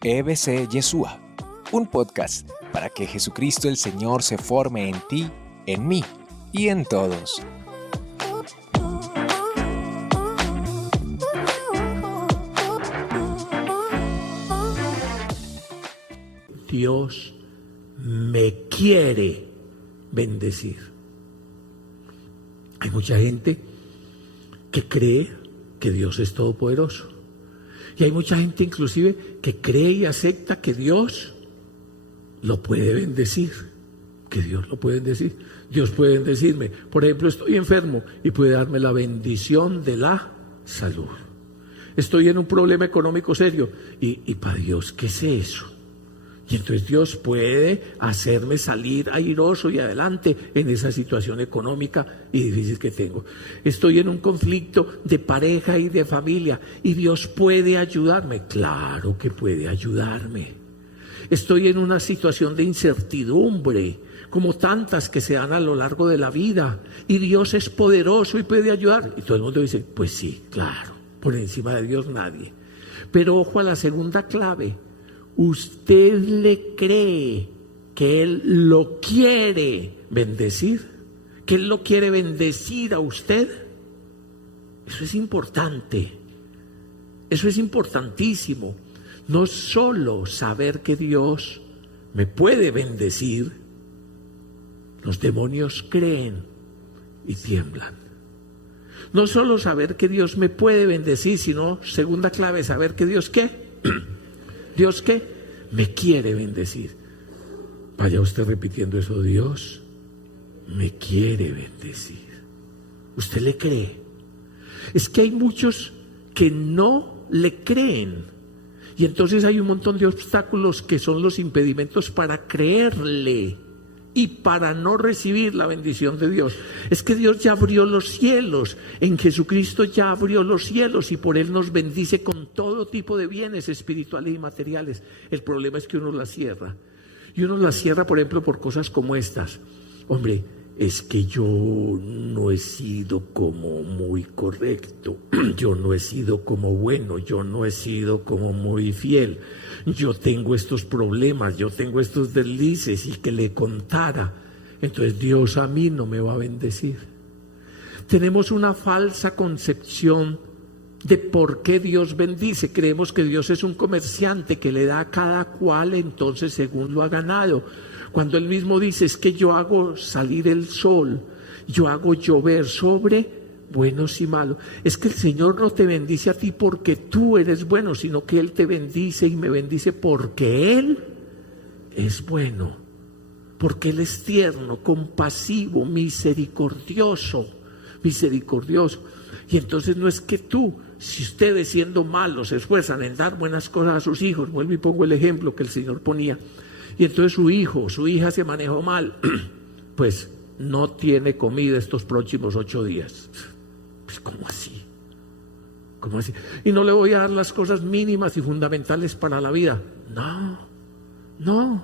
EBC Yeshua, un podcast para que Jesucristo el Señor se forme en ti, en mí y en todos. Dios me quiere bendecir. Hay mucha gente que cree que Dios es todopoderoso. Y hay mucha gente inclusive que cree y acepta que Dios lo puede bendecir. Que Dios lo puede bendecir. Dios puede bendecirme. Por ejemplo, estoy enfermo y puede darme la bendición de la salud. Estoy en un problema económico serio. Y para Dios, ¿qué es eso? Y entonces Dios puede hacerme salir airoso y adelante en esa situación económica y difícil que tengo. Estoy en un conflicto de pareja y de familia y Dios puede ayudarme. Claro que puede ayudarme. Estoy en una situación de incertidumbre, como tantas que se dan a lo largo de la vida, y Dios es poderoso y puede ayudar. Y todo el mundo dice, pues sí, claro, por encima de Dios nadie. Pero ojo a la segunda clave. ¿Usted le cree que Él lo quiere bendecir? ¿Que Él lo quiere bendecir a usted? Eso es importante. Eso es importantísimo. No solo saber que Dios me puede bendecir, los demonios creen y tiemblan. No solo saber que Dios me puede bendecir, sino, segunda clave, saber que Dios ¿qué? ¿Dios qué? Me quiere bendecir. Vaya usted repitiendo eso, Dios me quiere bendecir. ¿Usted le cree? Es que hay muchos que no le creen. Y entonces hay un montón de obstáculos que son los impedimentos para creerle y para no recibir la bendición de Dios. Es que Dios ya abrió los cielos, en Jesucristo ya abrió los cielos y por Él nos bendice con todo tipo de bienes espirituales y materiales. El problema es que uno las cierra. Y uno las cierra, por ejemplo, por cosas como estas. Hombre, es que yo no he sido como muy correcto, yo no he sido como bueno, yo no he sido como muy fiel. Yo tengo estos problemas, yo tengo estos deslices y que le contara, entonces Dios a mí no me va a bendecir. Tenemos una falsa concepción de por qué Dios bendice. Creemos que Dios es un comerciante que le da a cada cual entonces según lo ha ganado. Cuando Él mismo dice es que yo hago salir el sol, yo hago llover sobre buenos y malos. Es que el Señor no te bendice a ti porque tú eres bueno, sino que Él te bendice y me bendice porque Él es bueno, porque Él es tierno, compasivo, misericordioso. Y entonces no es que tú, si ustedes siendo malos se esfuerzan en dar buenas cosas a sus hijos, vuelvo y pongo el ejemplo que el Señor ponía, y entonces su hijo, su hija se manejó mal, pues no tiene comida estos próximos 8 días. Pues ¿cómo así? ¿Cómo así? Y no le voy a dar las cosas mínimas y fundamentales para la vida. No.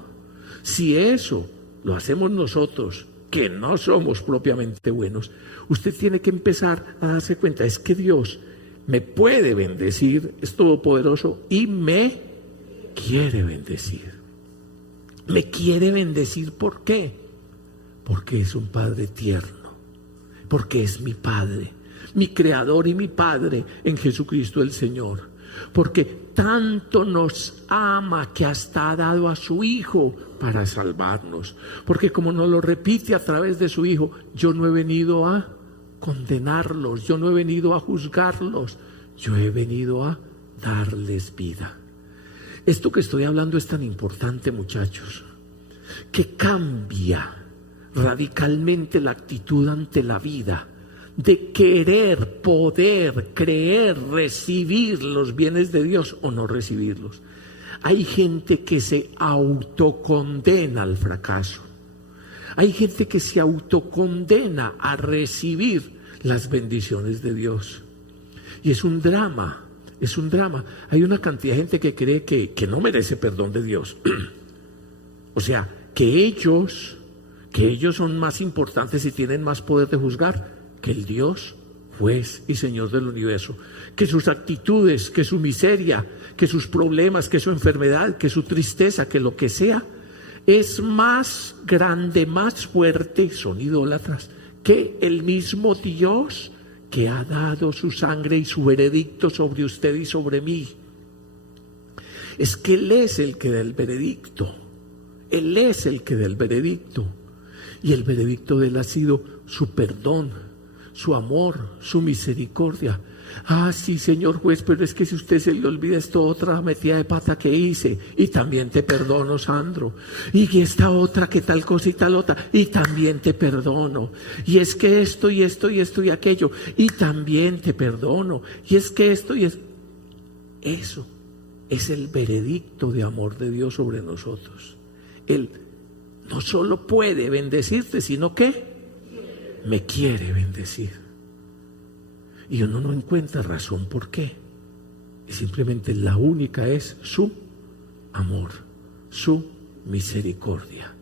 Si eso lo hacemos nosotros, que no somos propiamente buenos, usted tiene que empezar a darse cuenta, es que Dios me puede bendecir, es todopoderoso y me quiere bendecir. Me quiere bendecir, ¿por qué? Porque es un Padre tierno, porque es mi Padre, mi Creador y mi Padre en Jesucristo el Señor, porque tanto nos ama que hasta ha dado a su Hijo para salvarnos, porque como nos lo repite a través de su Hijo, yo no he venido a condenarlos, yo no he venido a juzgarlos, yo he venido a darles vida. Esto que estoy hablando es tan importante, muchachos, que cambia radicalmente la actitud ante la vida, de querer, poder, creer, recibir los bienes de Dios o no recibirlos. Hay gente que se autocondena al fracaso. Hay gente que se autocondena a recibir las bendiciones de Dios. Y es un drama. Es un drama. Hay una cantidad de gente que cree que no merece perdón de Dios. O sea, que ellos son más importantes y tienen más poder de juzgar que el Dios juez y Señor del universo, que sus actitudes, que su miseria, que sus problemas, que su enfermedad, que su tristeza, que lo que sea, es más grande, más fuerte, son idólatras, que el mismo Dios que ha dado su sangre y su veredicto sobre usted y sobre mí. Es que Él es el que da el veredicto. Él es el que da el veredicto. Y el veredicto de Él ha sido su perdón, su amor, su misericordia. Ah, sí, señor juez, pero es que si usted se le olvida esta otra metida de pata que hice, y también te perdono, Sandro. Y esta otra, que tal cosa y tal otra, y también te perdono. Y es que esto y esto y esto y aquello, y también te perdono. Y es que esto y eso es el veredicto de amor de Dios sobre nosotros. Él no solo puede bendecirte, sino que me quiere bendecir. Y uno no encuentra razón por qué. Y simplemente la única es su amor, su misericordia.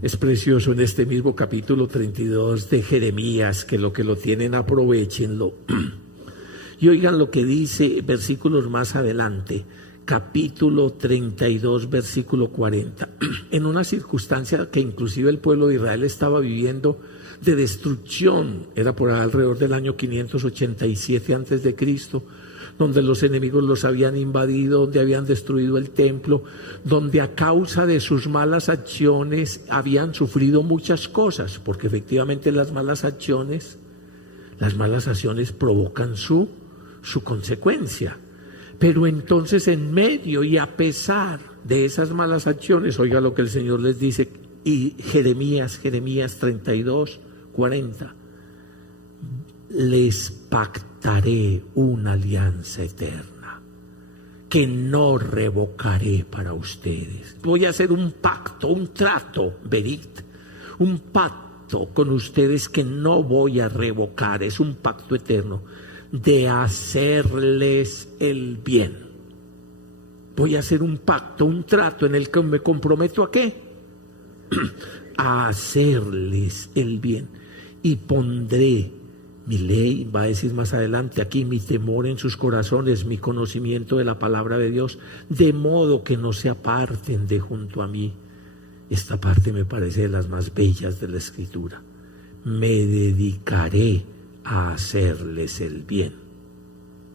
Es precioso en este mismo capítulo 32 de Jeremías, que lo tienen aprovéchenlo. Y oigan lo que dice versículos más adelante, capítulo 32, versículo 40. En una circunstancia que inclusive el pueblo de Israel estaba viviendo de destrucción, era por alrededor del año 587 antes de Cristo, donde los enemigos los habían invadido, donde habían destruido el templo, donde a causa de sus malas acciones habían sufrido muchas cosas, porque efectivamente las malas acciones provocan su consecuencia. Pero entonces en medio y a pesar de esas malas acciones, oiga lo que el Señor les dice, y Jeremías 32, 40, les pactaré una alianza eterna que no revocaré para ustedes. Voy a hacer un pacto, un trato, verit, un pacto con ustedes que no voy a revocar, es un pacto eterno de hacerles el bien. Voy a hacer un pacto, un trato en el que me comprometo ¿a qué? A hacerles el bien. Y pondré mi ley, va a decir más adelante aquí, mi temor en sus corazones, mi conocimiento de la palabra de Dios, de modo que no se aparten de junto a mí. Esta parte me parece de las más bellas de la Escritura. Me dedicaré a hacerles el bien.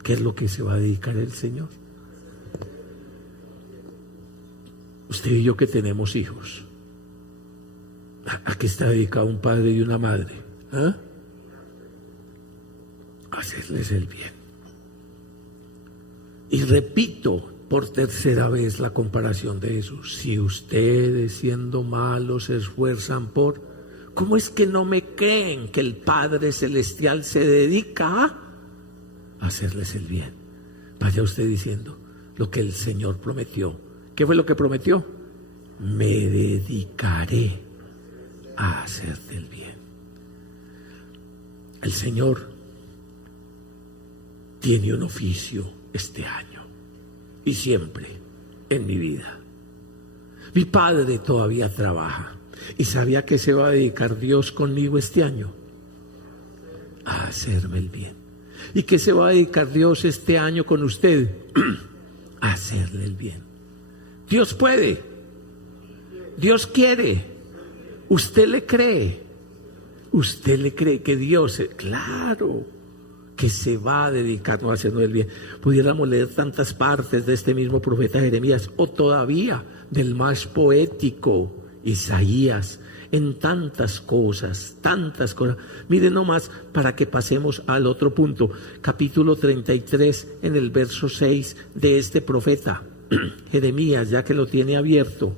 ¿Qué es lo que se va a dedicar el Señor? Usted y yo que tenemos hijos, ¿a qué está dedicado un padre y una madre? ¿Ah? Hacerles el bien. Y repito por tercera vez la comparación de Jesús. Si ustedes siendo malos se esfuerzan por, ¿cómo es que no me creen que el Padre Celestial se dedica a hacerles el bien? Vaya usted diciendo lo que el Señor prometió. ¿Qué fue lo que prometió? Me dedicaré a hacerte el bien. El Señor tiene un oficio este año y siempre en mi vida. Mi padre todavía trabaja y sabía que se va a dedicar Dios conmigo este año a hacerme el bien. ¿Y que se va a dedicar Dios este año con usted? A hacerle el bien. Dios puede, Dios quiere, usted le cree que Dios, claro, que se va a dedicar a hacernos el bien. Pudiéramos leer tantas partes de este mismo profeta Jeremías, o todavía del más poético Isaías, en tantas cosas. Miren nomás para que pasemos al otro punto, capítulo 33, en el verso 6 de este profeta Jeremías, ya que lo tiene abierto.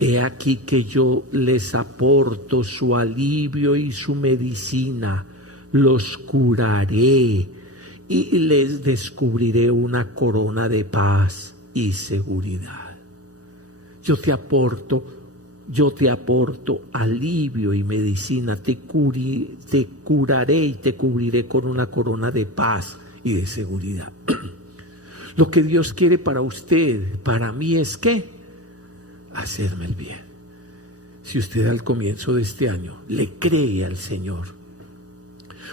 He aquí que yo les aporto su alivio y su medicina, los curaré y les descubriré una corona de paz y seguridad. Yo te aporto alivio y medicina, te curaré y te cubriré con una corona de paz y de seguridad. Lo que Dios quiere para usted, para mí, es ¿qué? Hacerme el bien. Si usted al comienzo de este año le cree al Señor,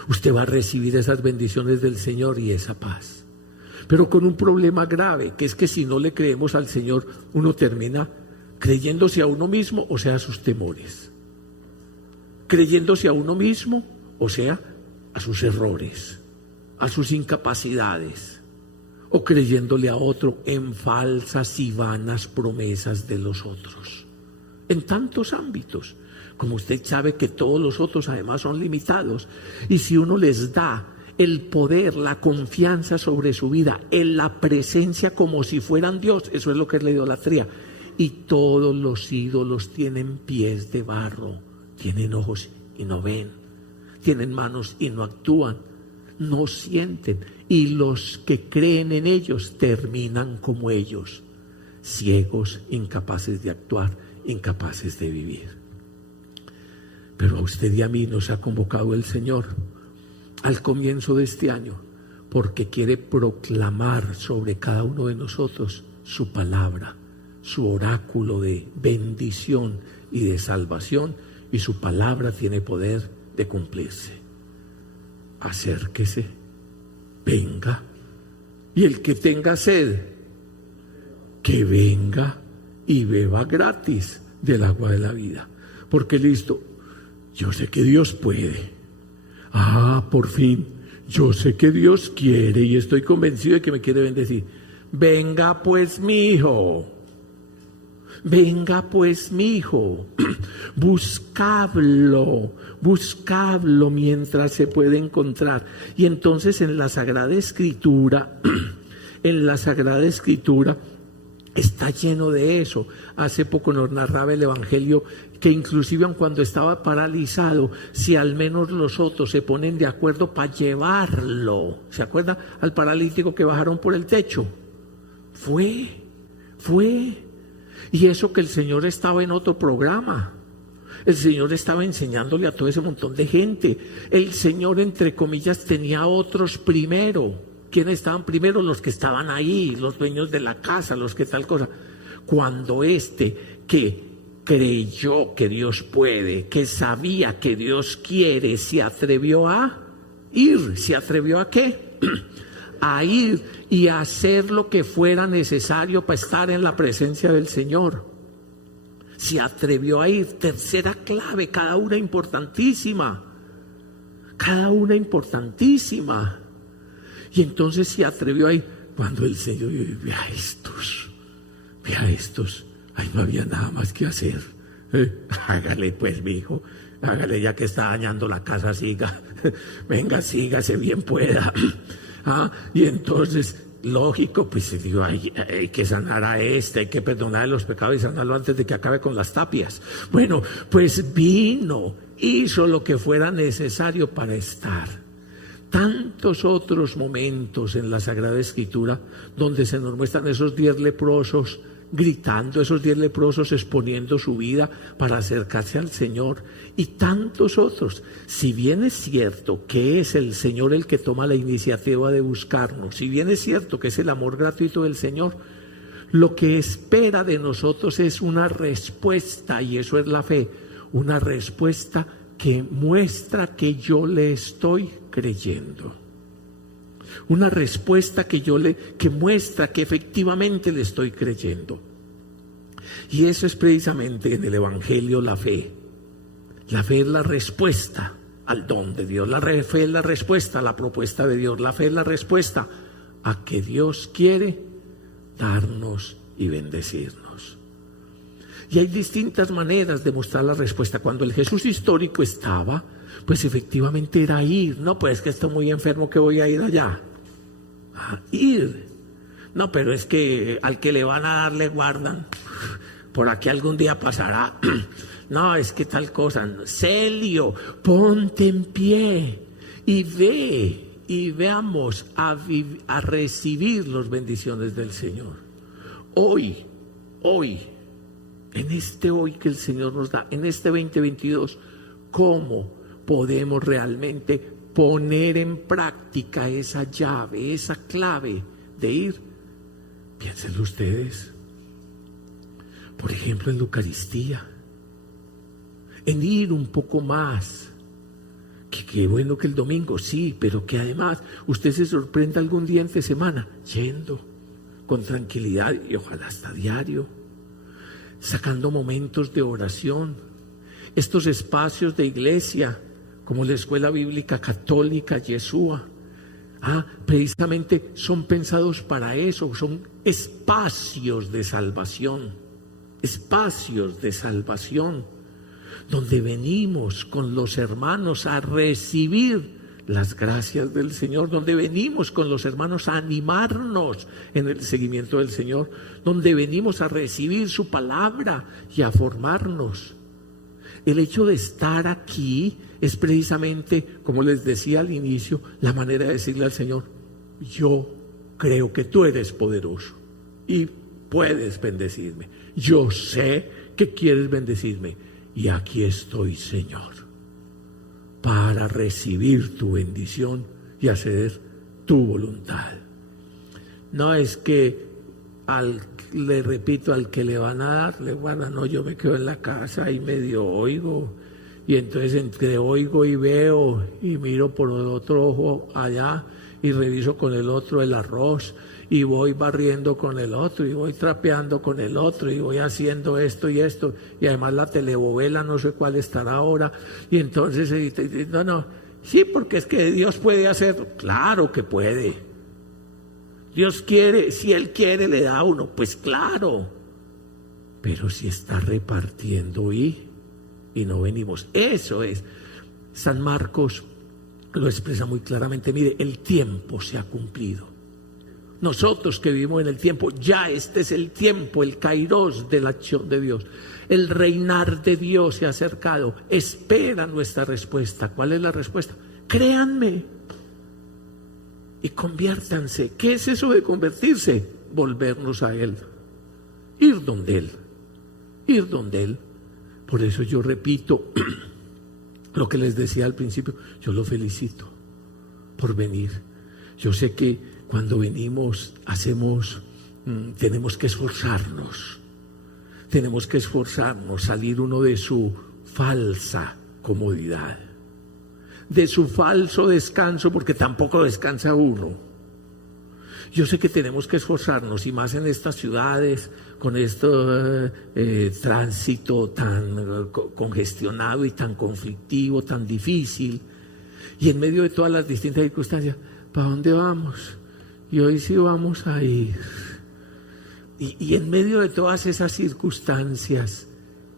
Usted va a recibir esas bendiciones del Señor y esa paz. Pero con un problema grave, que es que si no le creemos al Señor, uno termina creyéndose a uno mismo, o sea, a sus temores. Creyéndose a uno mismo, o sea, a sus errores, a sus incapacidades, o creyéndole a otro en falsas y vanas promesas de los otros. En tantos ámbitos. Como usted sabe que todos los otros además son limitados. Y si uno les da el poder, la confianza sobre su vida, en la presencia como si fueran Dios, eso es lo que es la idolatría. Y todos los ídolos tienen pies de barro, tienen ojos y no ven, tienen manos y no actúan, no sienten. Y los que creen en ellos terminan como ellos, ciegos, incapaces de actuar, incapaces de vivir. Pero a usted y a mí nos ha convocado el Señor al comienzo de este año porque quiere proclamar sobre cada uno de nosotros su palabra, su oráculo de bendición y de salvación, y su palabra tiene poder de cumplirse. Acérquese, venga, y el que tenga sed, que venga y beba gratis del agua de la vida. Porque listo, yo sé que Dios puede. Por fin, yo sé que Dios quiere y estoy convencido de que me quiere bendecir. Venga pues, mi hijo. Venga pues, mi hijo. Buscadlo mientras se puede encontrar. Y entonces en la Sagrada Escritura, está lleno de eso. Hace poco nos narraba el Evangelio que inclusive cuando estaba paralizado, si al menos los otros se ponen de acuerdo para llevarlo. ¿Se acuerda al paralítico que bajaron por el techo? Fue. Y eso que el Señor estaba en otro programa. El Señor estaba enseñándole a todo ese montón de gente. El Señor, entre comillas, tenía otros primero. ¿Quiénes estaban primero? Los que estaban ahí, los dueños de la casa, los que tal cosa. Cuando que creyó que Dios puede, que sabía que Dios quiere, se atrevió a ir. ¿Se atrevió a qué? A ir y a hacer lo que fuera necesario para estar en la presencia del Señor. Se atrevió a ir. Tercera clave, cada una importantísima. Y entonces se atrevió a ir. Cuando el Señor dijo, vea estos, ahí no había nada más que hacer. Hágale pues, mi hijo, hágale, ya que está dañando la casa, siga. Venga, sígase bien pueda. Y entonces, lógico, pues digo, hay que sanar a hay que perdonar los pecados y sanarlo antes de que acabe con las tapias. Bueno, pues vino, hizo lo que fuera necesario para estar. Tantos otros momentos en la Sagrada Escritura donde se nos muestran esos 10 leprosos gritando, esos 10 leprosos exponiendo su vida para acercarse al Señor, y tantos otros. Si bien es cierto que es el Señor el que toma la iniciativa de buscarnos, si bien es cierto que es el amor gratuito del Señor, lo que espera de nosotros es una respuesta, y eso es la fe, una respuesta que muestra que yo le estoy creyendo. Una respuesta que muestra que efectivamente le estoy creyendo. Y eso es precisamente en el Evangelio la fe. La fe es la respuesta al don de Dios. La fe es la respuesta a la propuesta de Dios. La fe es la respuesta a que Dios quiere darnos y bendecirnos. Y hay distintas maneras de mostrar la respuesta. Cuando el Jesús histórico estaba, pues efectivamente era ir. No, pues que estoy muy enfermo, que voy a ir allá. A ir. No, pero es que al que le van a dar le guardan. Por aquí algún día pasará. No, es que tal cosa. Celio, ponte en pie y ve. Y veamos a recibir las bendiciones del Señor. Hoy, en este hoy que el Señor nos da, en este 2022, ¿cómo podemos realmente poner en práctica esa llave, esa clave de ir? Piénsenlo ustedes. Por ejemplo, en la Eucaristía, en ir un poco más Qué bueno que el domingo, sí, pero que además usted se sorprenda algún día entre semana, yendo con tranquilidad y ojalá hasta diario, sacando momentos de oración. Estos espacios de iglesia, como la Escuela Bíblica Católica Yeshua, precisamente son pensados para eso, son espacios de salvación, donde venimos con los hermanos a recibir las gracias del Señor, donde venimos con los hermanos a animarnos en el seguimiento del Señor, donde venimos a recibir su palabra y a formarnos. El hecho de estar aquí es precisamente, como les decía al inicio, la manera de decirle al Señor: yo creo que tú eres poderoso y puedes bendecirme. Yo sé que quieres bendecirme y aquí estoy, Señor, para recibir tu bendición y hacer tu voluntad. No es que le repito, al que le van a dar, no, yo me quedo en la casa y medio oigo, y entonces entre oigo y veo y miro por el otro ojo allá y reviso con el otro el arroz y voy barriendo con el otro y voy trapeando con el otro y voy haciendo esto y esto, y además la telebovela no sé cuál estará ahora, y entonces sí, porque es que Dios puede hacerlo. Claro que puede. Dios quiere, si Él quiere le da a uno, pues claro, pero si está repartiendo y no venimos. Eso es. San Marcos lo expresa muy claramente. Mire, el tiempo se ha cumplido. Nosotros que vivimos en el tiempo, ya este es el tiempo, el kairos de la acción de Dios. El reinar de Dios se ha acercado. Espera nuestra respuesta. ¿Cuál es la respuesta? Créanme y conviértanse. ¿Qué es eso de convertirse? Volvernos a Él. Ir donde Él. Por eso yo repito lo que les decía al principio. Yo lo felicito por venir. Yo sé que cuando venimos tenemos que esforzarnos, salir uno de su falsa comodidad, de su falso descanso, porque tampoco descansa uno. Yo sé que tenemos que esforzarnos, y más en estas ciudades, con este tránsito tan congestionado y tan conflictivo, tan difícil, y en medio de todas las distintas circunstancias. ¿Para dónde vamos? Y hoy sí vamos a ir. Y en medio de todas esas circunstancias,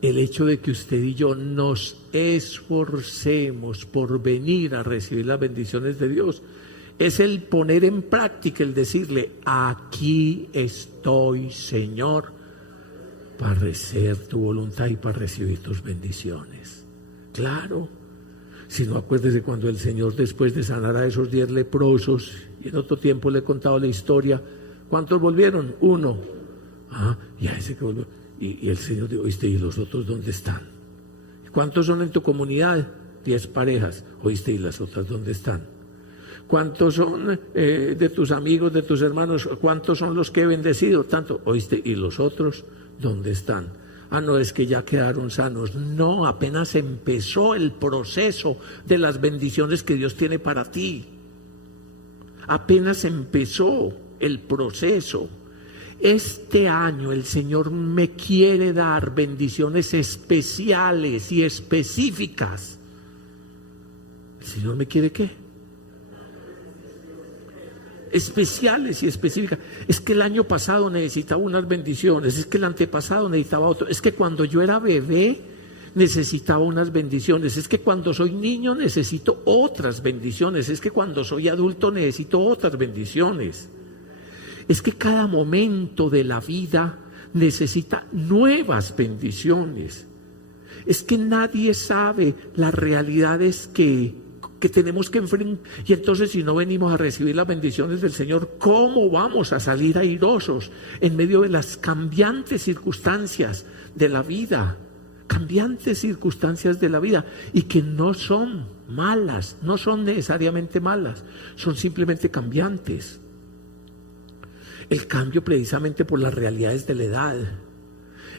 el hecho de que usted y yo nos esforcemos por venir a recibir las bendiciones de Dios es el poner en práctica, el decirle: aquí estoy, Señor, para hacer tu voluntad y para recibir tus bendiciones. Claro, si no, acuérdese cuando el Señor, después de sanar a esos 10 leprosos, y en otro tiempo le he contado la historia, ¿cuántos volvieron? 1. Y a ese que volvió. Y el Señor dijo: ¿oíste? ¿Y los otros dónde están? ¿Cuántos son en tu comunidad? 10 parejas. ¿Oíste? ¿Y las otras dónde están? ¿Cuántos son de tus amigos, de tus hermanos? ¿Cuántos son los que he bendecido? Tanto. ¿Oíste? ¿Y los otros dónde están? No, es que ya quedaron sanos. No, apenas empezó el proceso de las bendiciones que Dios tiene para ti. Apenas empezó el proceso. Este año el Señor me quiere dar bendiciones especiales y específicas. ¿El Señor me quiere qué? Especiales y específicas. Es que el año pasado necesitaba unas bendiciones, es que el antepasado necesitaba otro, es que cuando yo era bebé necesitaba unas bendiciones, es que cuando soy niño necesito otras bendiciones, es que cuando soy adulto necesito otras bendiciones. Es que cada momento de la vida necesita nuevas bendiciones. Es que nadie sabe las realidades que tenemos que enfrentar, y entonces si no venimos a recibir las bendiciones del Señor, ¿cómo vamos a salir airosos en medio de las cambiantes circunstancias de la vida? Cambiantes circunstancias de la vida, y que no son malas, no son necesariamente malas, son simplemente cambiantes. El cambio precisamente por las realidades de la edad,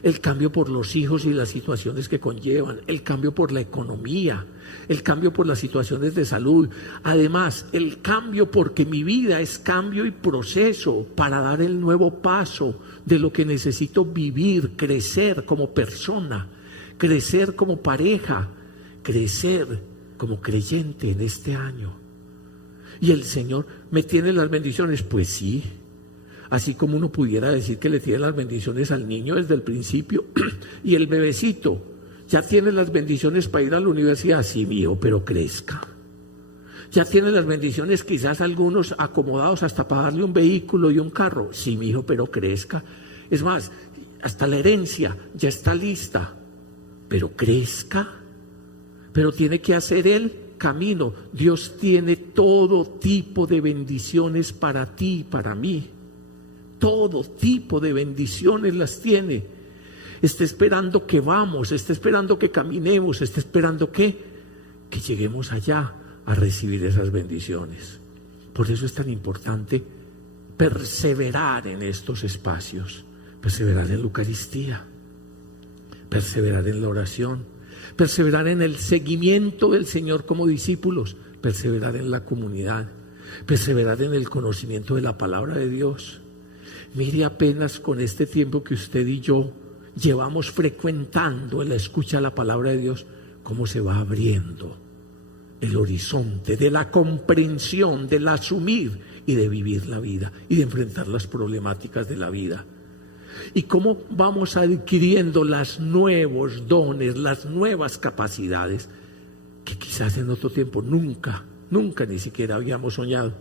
el cambio por los hijos y las situaciones que conllevan, el cambio por la economía, el cambio por las situaciones de salud. Además, el cambio porque mi vida es cambio y proceso para dar el nuevo paso de lo que necesito vivir, crecer como persona, crecer como pareja, crecer como creyente en este año. Y el Señor me tiene las bendiciones, pues sí. Así como uno pudiera decir que le tiene las bendiciones al niño desde el principio y el bebecito ya tiene las bendiciones para ir a la universidad, sí, mijo, pero crezca. Ya tiene las bendiciones quizás algunos acomodados hasta para darle un vehículo y un carro, sí, mijo, pero crezca. Es más, hasta la herencia ya está lista, pero crezca. Pero tiene que hacer el camino. Dios tiene todo tipo de bendiciones para ti y para mí. Todo tipo de bendiciones las tiene. Está esperando que vamos, está esperando que caminemos, está esperando que lleguemos allá a recibir esas bendiciones. Por eso es tan importante perseverar en estos espacios, perseverar en la Eucaristía, perseverar en la oración, perseverar en el seguimiento del Señor como discípulos, perseverar en la comunidad, perseverar en el conocimiento de la palabra de Dios. Mire apenas con este tiempo que usted y yo llevamos frecuentando en la escucha de la palabra de Dios, cómo se va abriendo el horizonte de la comprensión, del asumir y de vivir la vida y de enfrentar las problemáticas de la vida. Y cómo vamos adquiriendo los nuevos dones, las nuevas capacidades que quizás en otro tiempo nunca ni siquiera habíamos soñado.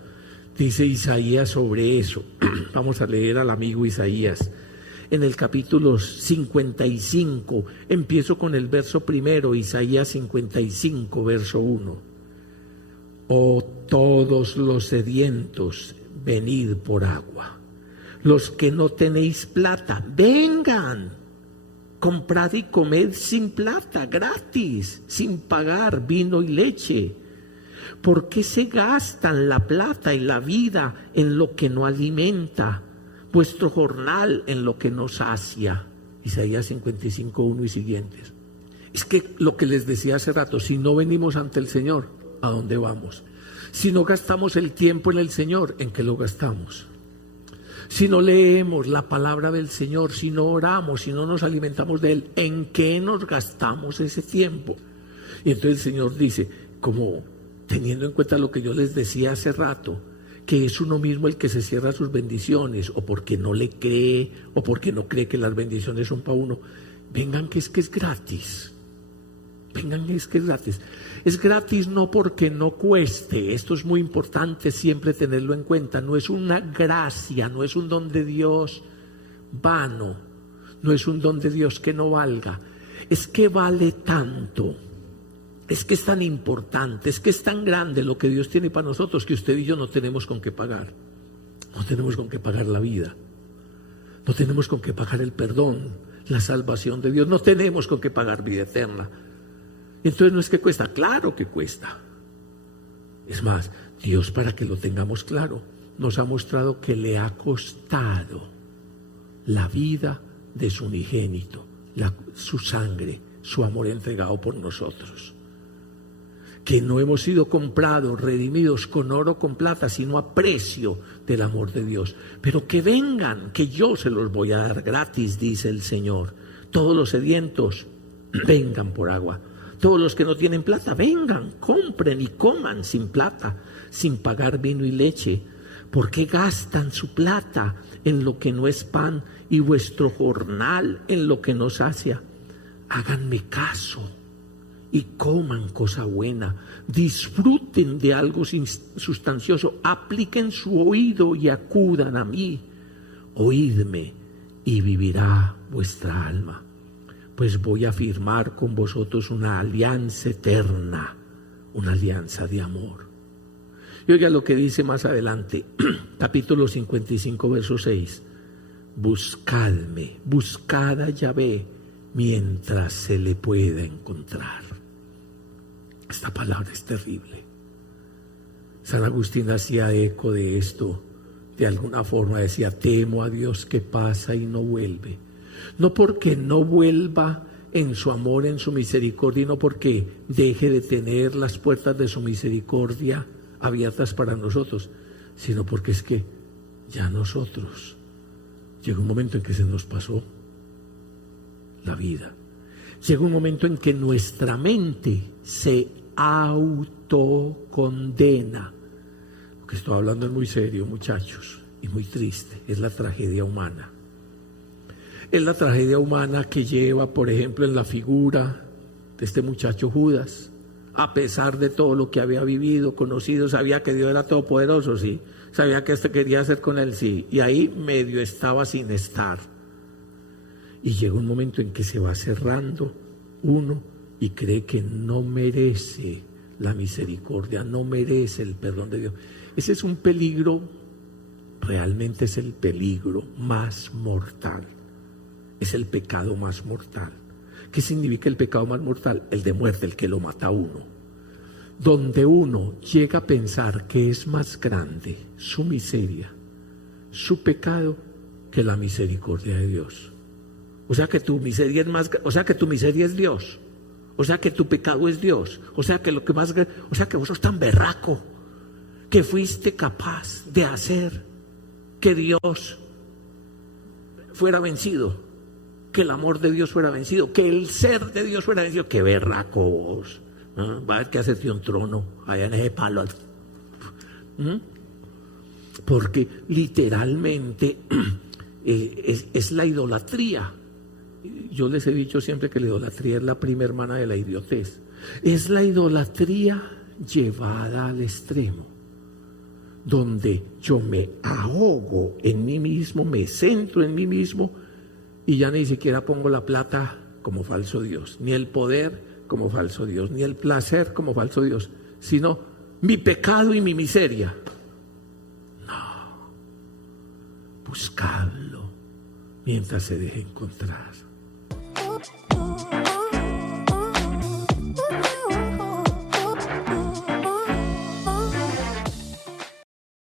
Dice Isaías sobre eso. Vamos a leer al amigo Isaías. En el capítulo 55, empiezo con el verso primero, Isaías 55, verso 1. Oh, todos los sedientos, venid por agua. Los que no tenéis plata, vengan. Comprad y comed sin plata, gratis, sin pagar vino y leche. ¿Por qué se gastan la plata y la vida en lo que no alimenta? Vuestro jornal en lo que no sacia. Isaías 55, 1 y siguientes. Es que lo que les decía hace rato, si no venimos ante el Señor, ¿a dónde vamos? Si no gastamos el tiempo en el Señor, ¿en qué lo gastamos? Si no leemos la palabra del Señor, si no oramos, si no nos alimentamos de Él, ¿en qué nos gastamos ese tiempo? Y entonces el Señor dice, como teniendo en cuenta lo que yo les decía hace rato, que es uno mismo el que se cierra sus bendiciones, o porque no le cree, o porque no cree que las bendiciones son para uno. Vengan que es gratis. Vengan que es gratis. Es gratis no porque no cueste. Esto es muy importante siempre tenerlo en cuenta. No es una gracia, no es un don de Dios vano, no es un don de Dios que no valga. Es que vale tanto. Es que es tan importante, es que es tan grande lo que Dios tiene para nosotros que usted y yo no tenemos con qué pagar. No tenemos con qué pagar la vida. No tenemos con qué pagar el perdón, la salvación de Dios. No tenemos con qué pagar vida eterna. Entonces no es que cuesta, claro que cuesta. Es más, Dios, para que lo tengamos claro, nos ha mostrado que le ha costado la vida de su unigénito, su sangre, su amor entregado por nosotros. Que no hemos sido comprados, redimidos con oro, con plata, sino a precio del amor de Dios. Pero que vengan, que yo se los voy a dar gratis, dice el Señor. Todos los sedientos, vengan por agua. Todos los que no tienen plata, vengan, compren y coman sin plata, sin pagar vino y leche. ¿Por qué gastan su plata en lo que no es pan y vuestro jornal en lo que no sacia? Háganme caso y coman cosa buena, disfruten de algo sustancioso, apliquen su oído y acudan a mí. Oídme y vivirá vuestra alma, pues voy a firmar con vosotros una alianza eterna, una alianza de amor. Y oiga lo que dice más adelante, capítulo 55, verso 6. Buscadme, buscad a Yahvé mientras se le pueda encontrar. Esta palabra es terrible. San Agustín hacía eco de esto. De alguna forma decía, temo a Dios que pasa y no vuelve. No porque no vuelva en su amor, en su misericordia, y no porque deje de tener las puertas de su misericordia abiertas para nosotros, sino porque es que ya nosotros llega un momento en que se nos pasó la vida. Llega un momento en que nuestra mente se autocondena. Lo que estoy hablando es muy serio, muchachos, y muy triste. Es la tragedia humana. Es la tragedia humana que lleva, por ejemplo, en la figura de este muchacho Judas. A pesar de todo lo que había vivido, conocido, sabía que Dios era todopoderoso, sí. Sabía que quería hacer con él, sí. Y ahí medio estaba sin estar. Y llega un momento en que se va cerrando uno y cree que no merece la misericordia, no merece el perdón de Dios. Ese es un peligro, realmente es el peligro más mortal. Es el pecado más mortal. ¿Qué significa el pecado más mortal? El de muerte, el que lo mata a uno. Donde uno llega a pensar que es más grande su miseria, su pecado, que la misericordia de Dios. O sea que tu miseria es más, o sea que tu miseria es Dios. O sea que tu pecado es Dios. O sea que lo que más, o sea que vos sos tan berraco que fuiste capaz de hacer que Dios fuera vencido, que el amor de Dios fuera vencido, que el ser de Dios fuera vencido. ¡Qué berraco vos! Va a haber que hacerte un trono allá en ese palo. Porque literalmente es la idolatría. Yo les he dicho siempre que la idolatría es la prima hermana de la idiotez. Es la idolatría llevada al extremo, donde yo me ahogo en mí mismo, me centro en mí mismo y ya ni siquiera pongo la plata como falso Dios, ni el poder como falso Dios, ni el placer como falso Dios, sino mi pecado y mi miseria. No, buscadlo mientras se deje encontrar.